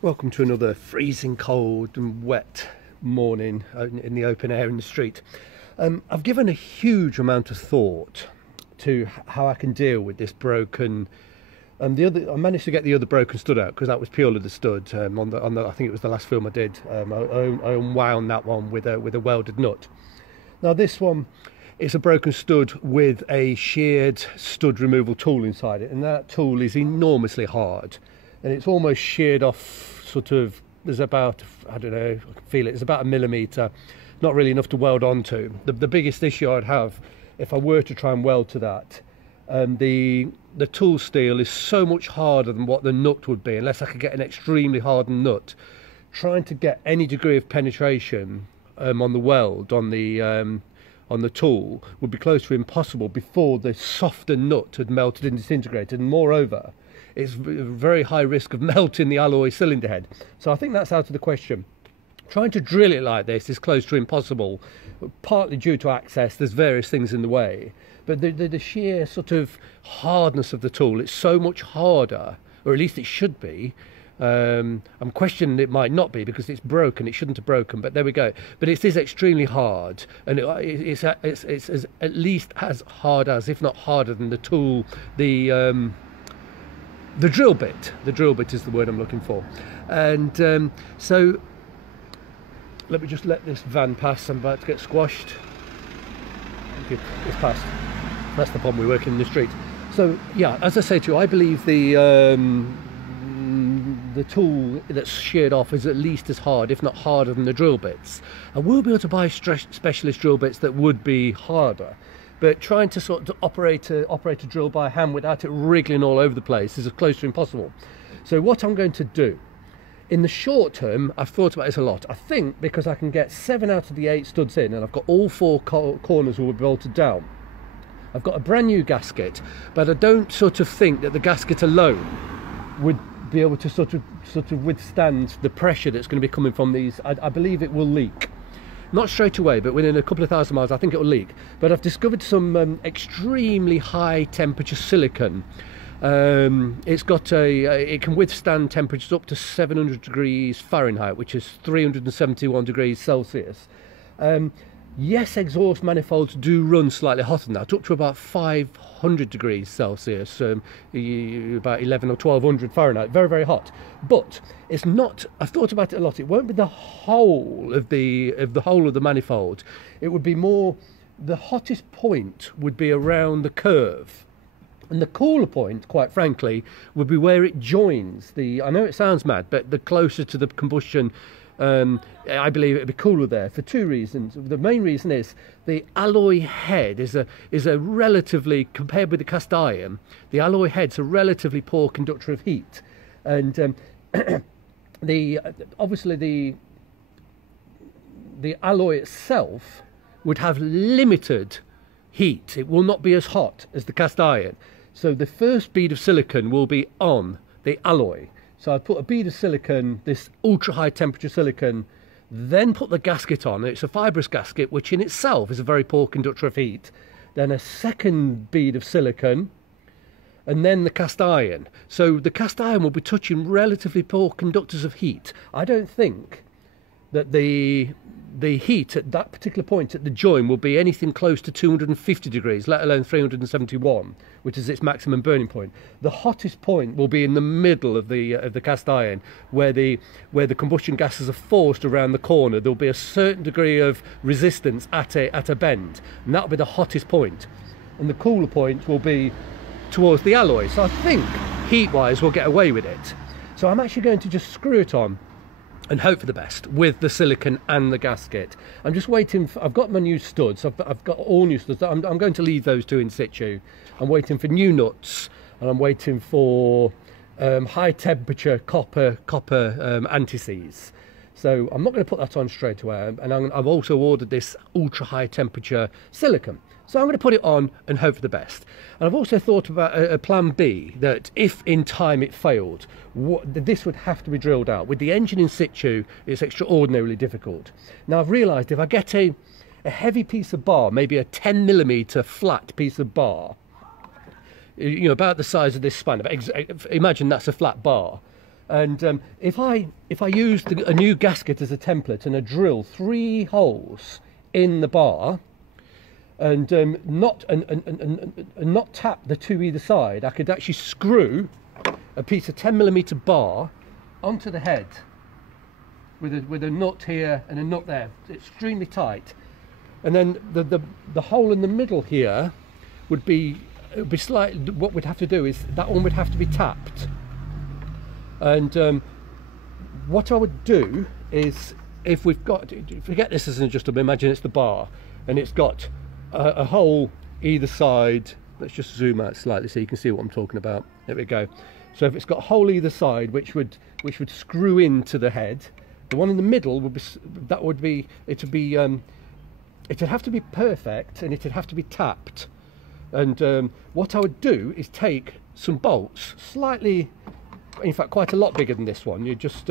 Welcome to another freezing cold and wet morning in the open air in the street. I've given a huge amount of thought to how I can deal with this broken. I managed to get the other broken stud out because that was purely the stud. On the I think it was the last film I did. I unwound that one with a welded nut. Now this one is a broken stud with a sheared stud removal tool inside it, and that tool is enormously hard. And it's almost sheared off, sort of, there's about, I don't know, I can feel it, it's about 1 millimetre, not really enough to weld onto. The biggest issue I'd have if I were to try and weld to that, the tool steel is so much harder than what the nut would be, unless I could get an extremely hardened nut. Trying to get any degree of penetration on the weld, on the tool, would be close to impossible before the softer nut had melted and disintegrated, and moreover, it's very high risk of melting the alloy cylinder head. So I think that's out of the question. Trying to drill it like this is close to impossible, partly due to access. There's various things in the way, but the sheer sort of hardness of the tool, it's so much harder, or at least it should be. I'm questioning it might not be because it's broken. It shouldn't have broken, but there we go. But it is extremely hard, and it's at least as hard as, if not harder than, the tool, the drill bit. The drill bit is the word I'm looking for. And so let me just let this van pass. I'm about to get squashed. Thank you. It's passed. That's the problem, we work in the street. So yeah, as I say to you, I believe the tool that's sheared off is at least as hard, if not harder, than the drill bits. I will be able to buy specialist drill bits that would be harder, but trying to sort of operate a drill by hand without it wriggling all over the place is as close to impossible. So what I'm going to do, in the short term, I've thought about this a lot. I think because I can get 7 out of the 8 studs in, and I've got all 4 corners will be bolted down. I've got a brand new gasket, but I don't sort of think that the gasket alone would be able to sort of withstand the pressure that's going to be coming from these. I believe it will leak. Not straight away, but within a couple of thousand miles, I think it will leak. But I've discovered some extremely high temperature silicon. It's got it can withstand temperatures up to 700 degrees Fahrenheit, which is 371 degrees Celsius. Yes, exhaust manifolds do run slightly hotter than that, up to about 500 degrees Celsius, about 11 or 1200 Fahrenheit, very, very hot. But it's not, I've thought about it a lot, it won't be the whole of the manifold. It would be more, the hottest point would be around the curve. And the cooler point, quite frankly, would be where it joins the, I know it sounds mad, but the closer to the combustion, I believe it would be cooler there for 2 reasons. The main reason is the alloy head is a relatively, compared with the cast iron, the alloy head's a relatively poor conductor of heat, and obviously the alloy itself would have limited heat. It will not be as hot as the cast iron. So the first bead of silicon will be on the alloy. So I put a bead of silicon, this ultra high temperature silicon, then put the gasket on. It's a fibrous gasket, which in itself is a very poor conductor of heat. Then a second bead of silicon, and then the cast iron. So the cast iron will be touching relatively poor conductors of heat. I don't think that the heat at that particular point at the join will be anything close to 250 degrees, let alone 371, which is its maximum burning point. The hottest point will be in the middle of the cast iron, where the combustion gases are forced around the corner. There'll be a certain degree of resistance at a bend, and that'll be the hottest point. And the cooler point will be towards the alloy. So I think heat-wise we'll get away with it. So I'm actually going to just screw it on and hope for the best with the silicon and the gasket. I'm just waiting for, I've got my new studs, I've got all new studs. I'm going to leave those 2 in situ. I'm waiting for new nuts, and I'm waiting for high temperature copper anti-seize. So I'm not going to put that on straight away, and I've also ordered this ultra high temperature silicon. So I'm going to put it on and hope for the best. And I've also thought about a plan B, that if in time it failed, this would have to be drilled out. With the engine in situ, it's extraordinarily difficult. Now I've realised if I get a heavy piece of bar, maybe a 10mm flat piece of bar, you know, about the size of this span, imagine that's a flat bar, And if I use a new gasket as a template and I drill 3 holes in the bar, and not tap the 2 either side, I could actually screw a piece of 10mm bar onto the head with a nut here and a nut there. It's extremely tight. And then the hole in the middle here would be slightly, what we'd have to do is that one would have to be tapped. And what I would do is, if we've got, forget this as an adjustable, imagine it's the bar and it's got a hole either side. Let's just zoom out slightly so you can see what I'm talking about. There we go. So if it's got a hole either side which would screw into the head, the one in the middle would be, it'd have to be perfect, and it'd have to be tapped. And what I would do is take some bolts, slightly, in fact quite a lot bigger than this one. You just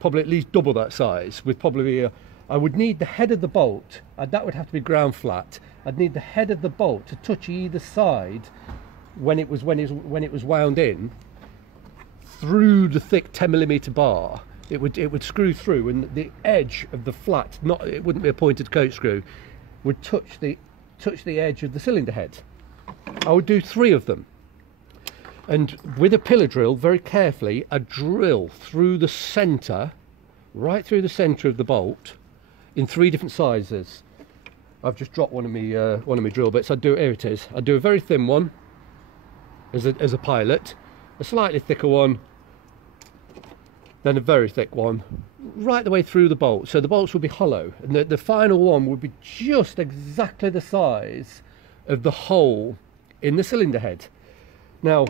probably at least double that size, with probably I would need the head of the bolt, that would have to be ground flat. I'd need the head of the bolt to touch either side when it was wound in through the thick 10mm bar. It would screw through, and the edge of the flat, it wouldn't be a pointed coat screw, would touch the edge of the cylinder head. I would do 3 of them, and with a pillar drill, very carefully, I drill through the centre, right through the centre of the bolt, in 3 different sizes. I've just dropped one of my drill bits. Here it is. I do a very thin one as a pilot, a slightly thicker one, then a very thick one, right the way through the bolt. So the bolts will be hollow, and the final one would be just exactly the size of the hole in the cylinder head. Now,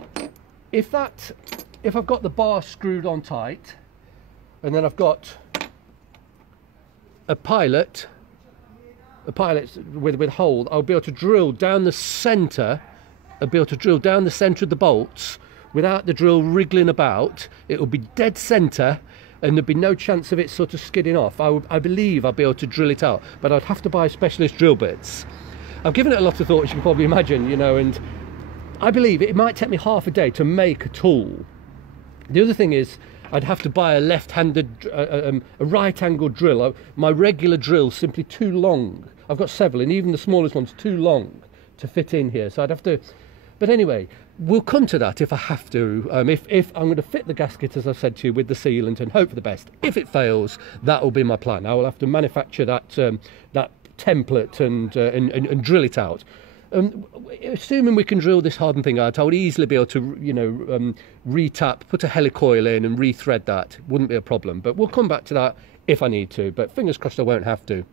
if I've got the bar screwed on tight, and then I've got a pilot with a hole, I'll be able to drill down the centre. I'll be able to drill down the centre of the bolts without the drill wriggling about. It will be dead centre, and there'd be no chance of it sort of skidding off. I believe I'll be able to drill it out, but I'd have to buy specialist drill bits. I've given it a lot of thought, as you can probably imagine, you know, and I believe it might take me half a day to make a tool. The other thing is, I'd have to buy a left-handed, a right-angled drill. My regular drill's simply too long. I've got several, and even the smallest one's too long to fit in here, so I'd have to. But anyway, we'll come to that if I have to. If I'm going to fit the gasket, as I said to you, with the sealant and hope for the best. If it fails, that will be my plan. I will have to manufacture that template and drill it out. Assuming we can drill this hardened thing out, I would easily be able to, you know, re-tap, put a helicoil in and rethread that. Wouldn't be a problem. But we'll come back to that if I need to. But fingers crossed I won't have to.